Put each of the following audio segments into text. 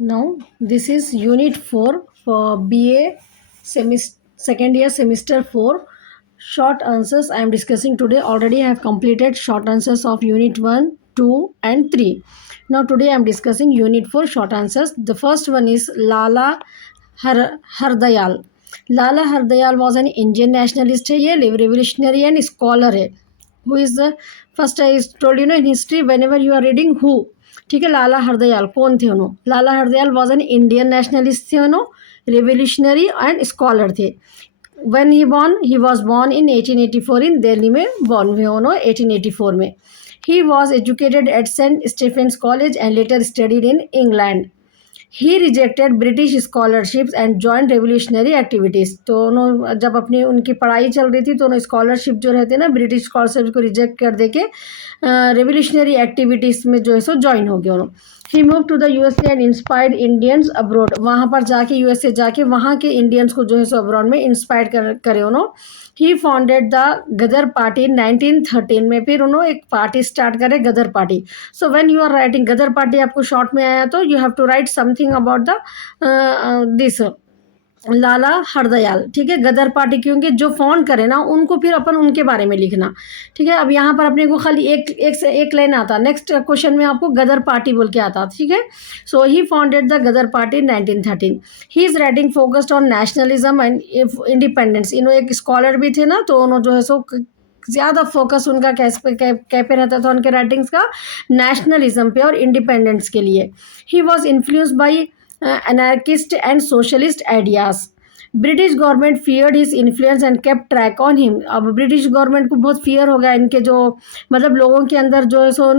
Now, this is Unit 4 for BA second year semester 4. Short answers I am discussing today. Already I have completed short answers of Unit 1, 2 and 3. Now today I am discussing Unit 4 short answers. The first one is Lala Hardayal. Lala Hardayal was an Indian nationalist है ये revolutionary and scholar है. Who is the first I told you in history whenever you are reading who. ठीक है, लाला हरदयाल कौन थे उन्होंने? Lala Hardayal was an Indian nationalist थे उन्होंने, रिवोल्यूशनरी एंड स्कॉलर थे. When he was born in 1884 in Delhi में बॉर्न हुए उन्होंने 1884 में. He was educated at saint Stephen's college and later studied in England. He rejected British scholarships and joint revolutionary activities. तो उन्होंने जब अपनी उनकी पढ़ाई चल रही थी तो उन्होंने स्कॉलरशिप जो रहते ना ब्रिटिश स्कॉलरशिप को रिजेक्ट कर दे के रेवोल्यूशनरी एक्टिविटीज़ में जो है सो ज्वाइन हो गया उन्होंने. He move to the USA and inspired Indians abroad. वहाँ पर जाके यूएसए जाके वहाँ के इंडियंस को जो है सो अब्रॉड में इंस्पायर करे उन्होंने. He founded the Ghadar party 1913 में. फिर उन्होंने एक पार्टी स्टार्ट करे Ghadar party. So when you are writing Ghadar party आपको शॉर्ट में आया तो you have to write something about the this Lala Hardayal. ठीक है, गदर पार्टी क्योंकि जो फाउंड करे ना उनको फिर अपन उनके बारे में लिखना. ठीक है, अब यहाँ पर अपने को खाली एक लाइन आता, नेक्स्ट क्वेश्चन में आपको गदर पार्टी बोल के आता. ठीक है, so he founded the Ghadar party 1913. He is writing focused on nationalism and independence. इन्हों एक स्कॉलर भी थे ना, तो उन्होंने जो है सो ज़्यादा फोकस उनका कै पे रहता था उनके राइटिंग्स का नेशनलिज्म पे और इंडिपेंडेंस के लिए. He was influenced by anarchist and socialist ideas. British government feared his influence and kept track on him. अब ब्रिटिश गवर्नमेंट को बहुत फियर हो गया इनके जो मतलब लोगों के अंदर जो है सो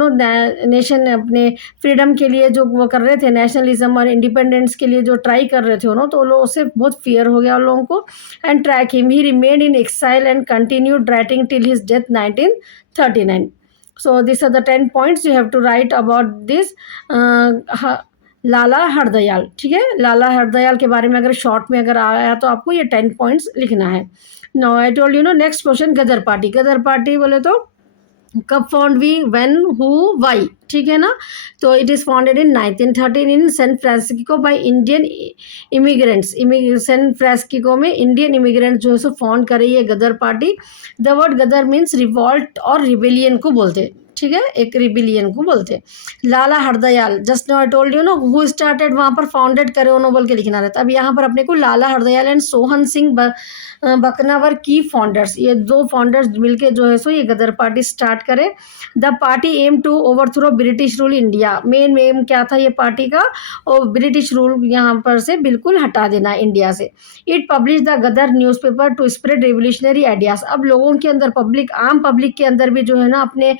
नेशन अपने फ्रीडम के लिए जो वो कर रहे थे, नेशनलिज्म और इंडिपेंडेंस के लिए जो ट्राई कर रहे थे उन्होंने, तो लोगों से बहुत फियर हो गया उन लोगों को. And track him. He remained in exile and continued writing till his death 1939. So these are the 10 points you have to write about this लाला हरदयाल. ठीक है, लाला हरदयाल के बारे में अगर शॉर्ट में अगर आया तो आपको ये 10 पॉइंट्स लिखना है. Now I told you no next question Ghadar party. Ghadar party बोले तो कब found we, when, who, why. ठीक है ना, तो it is founded in 1913 in San Francisco by Indian immigrants. San Francisco में इंडियन इमिग्रेंट जो है सो फाउंड करे ये Ghadar party. The word Ghadar means revolt और रिबेलियन को बोलते. ठीक है, एक रिबिलियन को बोलते हैं. Lala Hardayal just no I told you know who started, वहाँ पर फाउंडेड करे उन्होंने बोल के लिखना रहता. अब यहाँ पर अपने को लाला हरदयाल एंड सोहन सिंह बकनावर की फाउंडर्स, ये दो फाउंडर्स मिलके जो है सो ये गदर पार्टी स्टार्ट करे. The party aim to overthrow British rule India. Main aim क्या था ये पार्टी का, और ब्रिटिश रूल यहाँ पर से बिल्कुल हटा देना इंडिया से. It publish the Ghadar newspaper to spread revolutionary ideas. अब लोगों के अंदर पब्लिक, आम पब्लिक के अंदर भी जो है ना अपने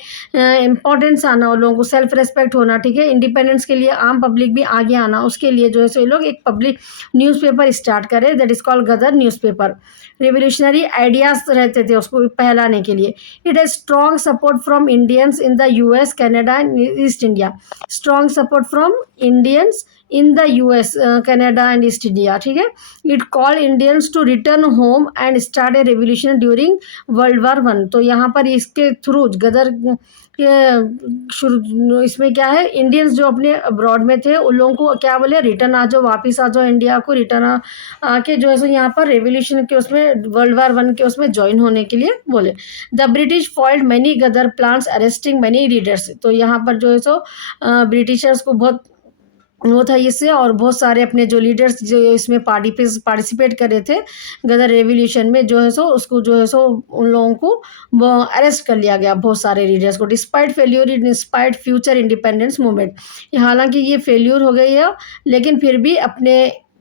इम्पोर्टेंस आना, और लोगों को सेल्फ रेस्पेक्ट होना. ठीक है, इंडिपेंडेंस के लिए आम पब्लिक भी आगे आना, उसके लिए जो है सो ये लोग एक पब्लिक न्यूज़पेपर स्टार्ट करे that is called Ghadar newspaper. Revolutionary ideas रहते थे उसको फैलाने के लिए. It has strong support from Indians in the US, Canada and East India. Strong support from Indians in the US, Canada and East India. ठीक है, it call Indians to return home and start a revolution during world war 1. तो यहाँ पर इसके through गदर शुरू इसमें क्या है, इंडियंस जो अपने अब्रॉड में थे उन लोगों को क्या बोले, रिटर्न आ जाओ, वापस आ जाओ इंडिया को, रिटर्न आके जो है सो यहाँ पर रेवोल्यूशन के उसमें वर्ल्ड वार 1 के उसमें ज्वाइन होने के लिए बोले. The British foiled many Ghadar plans arresting many leaders. तो यहाँ पर जो है सो ब्रिटिशर्स को बहुत वो था इससे, और बहुत सारे अपने जो लीडर्स जो इसमें पार्टिसिपेट कर रहे थे गदर रेवोल्यूशन में जो है सो उसको जो है सो उन लोगों को अरेस्ट कर लिया गया, बहुत सारे लीडर्स को. डिस्पाइट फेल्यूर इन इंस्पायर्ड फ्यूचर इंडिपेंडेंस मूवमेंट. हालांकि ये फेल्यूर हो गई है लेकिन फिर भी अपने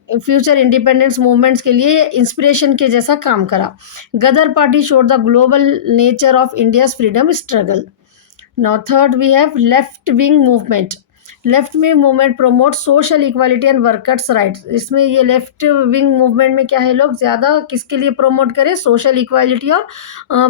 फ्यूचर इंडिपेंडेंस मूवमेंट्स के लिए इंस्पिरेशन के जैसा काम करा. Ghadar party showed the global nature of India's freedom struggle. Now third we have left wing movement. Left wing movement promote social equality and workers rights. इसमें ये लेफ्ट विंग मूवमेंट में क्या है, लोग ज़्यादा किसके लिए प्रोमोट करें, सोशल इक्वालिटी और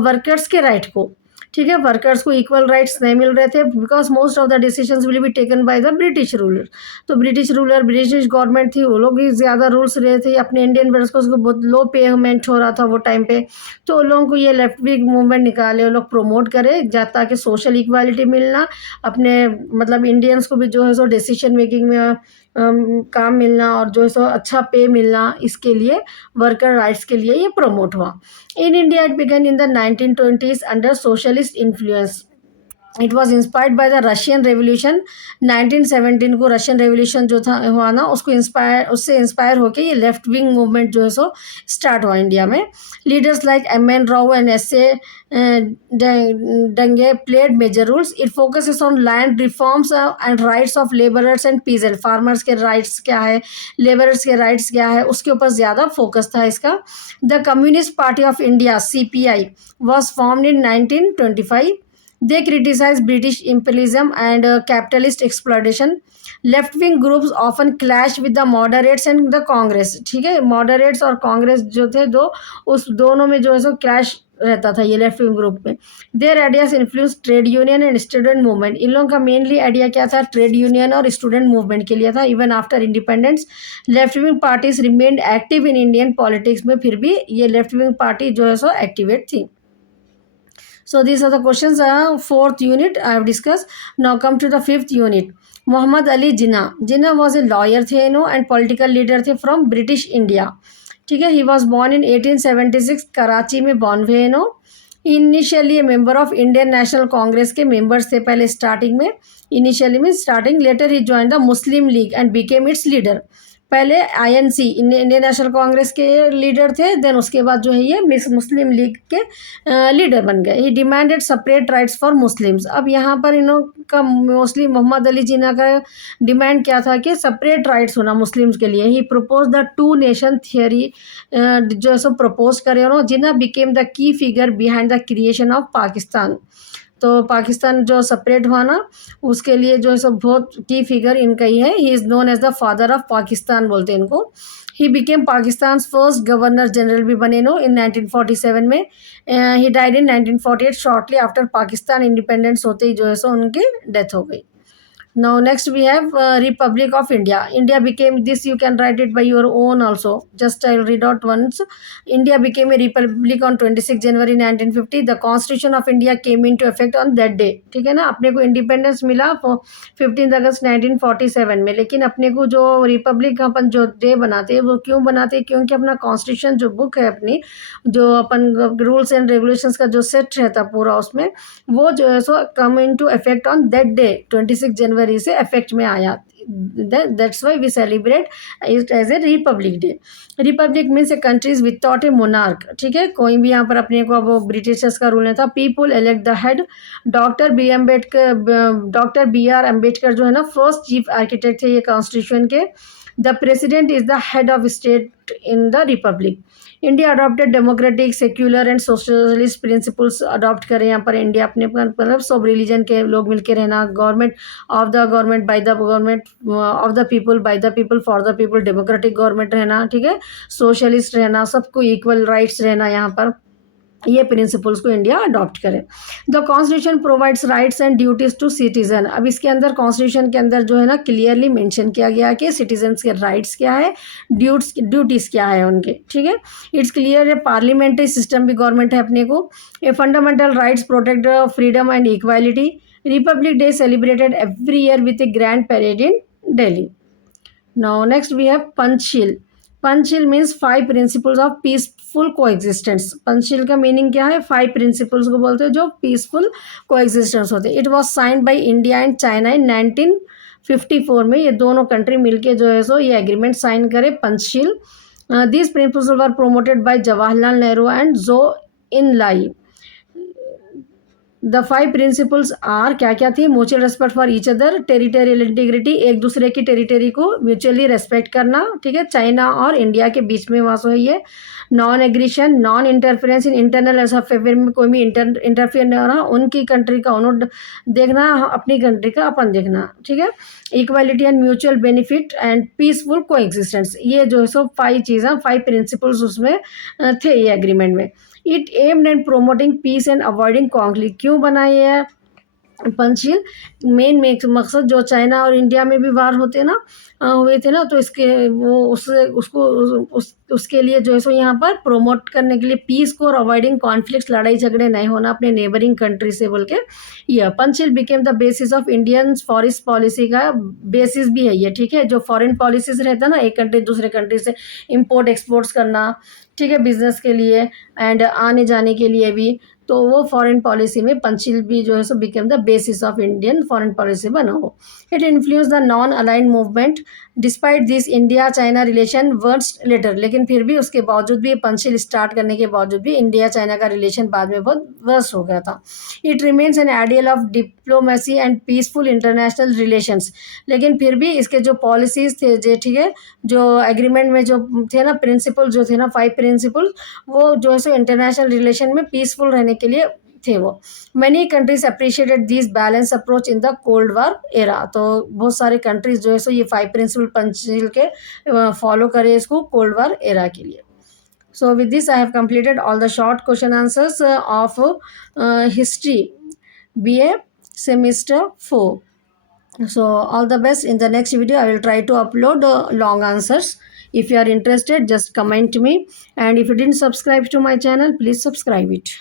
वर्कर्स के राइट को. ठीक है, वर्कर्स को इक्वल राइट्स नहीं मिल रहे थे because most of the decisions will be taken by the British ruler. तो ब्रिटिश गवर्नमेंट थी, वो लोग भी ज़्यादा रूल्स रहे थे अपने इंडियन वर्कर्स को, उसको बहुत लो पेमेंट हो रहा था वो टाइम पे. तो उन लोगों को ये लेफ्ट विंग मूवमेंट निकाले, वो लोग प्रोमोट करे ताकि सोशल इक्वालिटी मिलना, अपने मतलब इंडियंस को भी जो है सो डिसीजन मेकिंग में काम मिलना और जो है सो अच्छा पे मिलना, इसके लिए वर्कर राइट्स के लिए ये प्रमोट हुआ। In India it began in the 1920s under socialist influence. It was inspired by the Russian revolution. 1917 को रशियन रेवोल्यूशन जो था हुआ ना, उससे इंस्पायर होकर ये लेफ्ट विंग मूवमेंट जो है सो स्टार्ट हुआ इंडिया में। Leaders like M N Rao and S A Dange played major roles. It focuses on land reforms and rights of labourers and peasant. Farmers के राइट्स क्या है, लेबरर्स के राइट्स क्या है, उसके ऊपर ज़्यादा फोकस था इसका। The communist party of India CPI was formed in 1925। They criticize British imperialism and capitalist exploitation. Left wing groups often clash with the moderates and the Congress. ठीक है, moderates और कांग्रेस जो थे दो, उस दोनों में जो है सो क्लैश रहता था ये लेफ्ट विंग ग्रुप में। Their ideas influence trade union and student movement. इन लोगों का मेनली आइडिया क्या था, ट्रेड यूनियन और स्टूडेंट मूवमेंट के लिए था। Even after independence left wing parties remained active in Indian politics में, फिर भी ये लेफ्ट विंग पार्टी जो है सो एक्टिवेट थी। So these are the questions. Fourth unit I have discussed. Now come to the fifth unit. Muhammad Ali Jinnah. Jinnah was a lawyer थे and political leader थे from British India. ठीक है, he was born in 1876 Karachi में born हुए initially a member of Indian National Congress के members थे पहले starting में। इनिशियली में starting, later he join the Muslim League and became its leader. पहले INC इंडियन नेशनल कांग्रेस के लीडर थे, देन उसके बाद जो है ये मुस्लिम लीग के लीडर बन गए। He demanded separate rights for Muslims. अब यहाँ पर इन्हों का मोस्टली मोहम्मद अली जिन्ना का डिमांड क्या था कि सेपरेट राइट्स होना मुस्लिम्स के लिए। He propose the 2 nation theory जो सब प्रपोज करे उन्होंने। Jinnah became the key figure behind the creation of Pakistan. तो पाकिस्तान जो सेपरेट हुआ ना, उसके लिए जो है सब बहुत की फिगर इनका ही है। He is known as the father of Pakistan बोलते हैं इनको। He became Pakistan first governor general भी बने नो इन 1947 में। He died in 1948 shortly after Pakistan independence होते ही जो है सो उनकी डेथ हो गई। Now next we have Republic of India. India became this, you can write it by your own also. Just I'll read out once. India became a republic on 26 January 1950. The Constitution of India came into effect on that day. ठीक है ना, अपने को independence मिला 15 अगस्त 1947 में, लेकिन अपने को जो रिपब्लिक अपन जो डे बनाते हैं वो क्यों बनाते हैं, क्योंकि अपना कॉन्स्टिट्यूशन जो बुक है अपनी, जो अपन रूल्स एंड रेगुलेशंस का जो सेट रहता पूरा उसमें, वो जो है so come into effect on that day 26 जनवरी से इफेक्ट में आया। That's why we celebrate it as a republic day. Republic means a countries without a monarch. ठीक है, कोई भी यहाँ पर अपने को वो ब्रिटिशर्स का रूल नहीं था। People elect the head. Doctor B R Ambedkar जो है ना फर्स्ट चीफ आर्किटेक्ट है ये कॉन्स्टिट्यूशन के। The president is the head of state in the Republic. India adopted democratic secular and socialist principles adopt करें यहाँ पर इंडिया अपने मतलब सब रिलीजन के लोग मिलकर रहना। Government of the government by the government of the people by the people for the people. Democratic government रहना, ठीक है, सोशलिस्ट रहना, सबको इक्वल राइट्स रहना, यहाँ पर ये प्रिंसिपल्स को इंडिया अडॉप्ट करे। The constitution provides rights and duties to citizen. अब इसके अंदर कॉन्स्टिट्यूशन के अंदर जो है ना क्लियरली मेंशन किया गया कि सिटीजन्स के राइट्स क्या है, ड्यूटीज क्या है उनके। ठीक है, इट्स क्लियर है। पार्लियामेंट्री सिस्टम भी गवर्नमेंट है अपने को। A fundamental rights protect freedom and equality. Republic day celebrated every year with a grand parade in Delhi. Now next we have Panchsheel. Panchsheel means 5 principles of peaceful coexistence. Panchsheel का meaning क्या है, 5 principles को बोलते हैं जो पीसफुल कोएग्जिस्टेंस होते हैं। It was signed by India and China in 1954 में। ये दोनों कंट्री मिलके जो है सो ये एग्रीमेंट साइन करे Panchsheel. This principles were promoted by Jawaharlal Nehru and Zhou Enlai. The 5 principles are क्या क्या थी, mutual respect for each other, territorial integrity, एक दूसरे की टेरिटरी को म्यूचुअली रेस्पेक्ट करना, ठीक है, चाइना और इंडिया के बीच में वासो है ये। Non aggression, non interference in internal affair में कोई भी इंटरफेयर नहीं हो रहा, उनकी कंट्री का उन्होंने देखना, अपनी कंट्री का अपन देखना, ठीक है। Equality and mutual benefit and peaceful को एग्जिस्टेंस, ये जो है सो 5 चीज़ें 5 प्रिंसिपल्स उसमें थे ये एग्रीमेंट में। It aimed and promoting peace and avoiding conflict. क्यों बना ये है, पंचशील मेन मकसद जो चाइना और इंडिया में भी वार होते ना हुए थे ना, तो इसके वो उसके लिए जो है सो यहाँ पर प्रोमोट करने के लिए पीस को और अवॉइडिंग कॉन्फ्लिक्ट्स, लड़ाई झगड़े नहीं होना अपने नेबरिंग कंट्री से बोल के। ये Panchsheel became the basis of Indian forest policy का बेसिस भी है ये, ठीक है। जो फॉरेन पॉलिसीज रहता है ना, एक कंट्री दूसरे कंट्री से इम्पोर्ट एक्सपोर्ट्स करना, ठीक है, बिजनेस के लिए एंड आने जाने के लिए भी, तो वो फॉरेन पॉलिसी में पंचशील भी जो है so became the basis of Indian foreign policy बना हो। It influence the non aligned movement despite this India China relation worse later, लेकिन फिर भी उसके बावजूद भी पंचशील स्टार्ट करने के बावजूद भी इंडिया चाइना का रिलेशन बाद में बहुत वर्स हो गया था। It remains an ideal of diplomacy and peaceful international relations, लेकिन फिर भी इसके जो पॉलिसीज थे जो, ठीक है, जो एग्रीमेंट में जो थे ना प्रिंसिपल जो थे ना 5 प्रिंसिपल, वो जो है सो इंटरनेशनल रिलेशन में पीसफुल रहने के लिए थे वो। Many countries appreciated this balance approach in the cold war era, तो बहुत सारे कंट्रीज जो है सो ये 5 प्रिंसिपल पंचशील के फॉलो करे इसको कोल्ड वार एरा के लिए। So with this I have completed all the short question answers of history BA semester 4. So all the best. In the next video I will try to upload long answers. If you are interested, just comment me, and if you didn't subscribe to my channel, please subscribe it.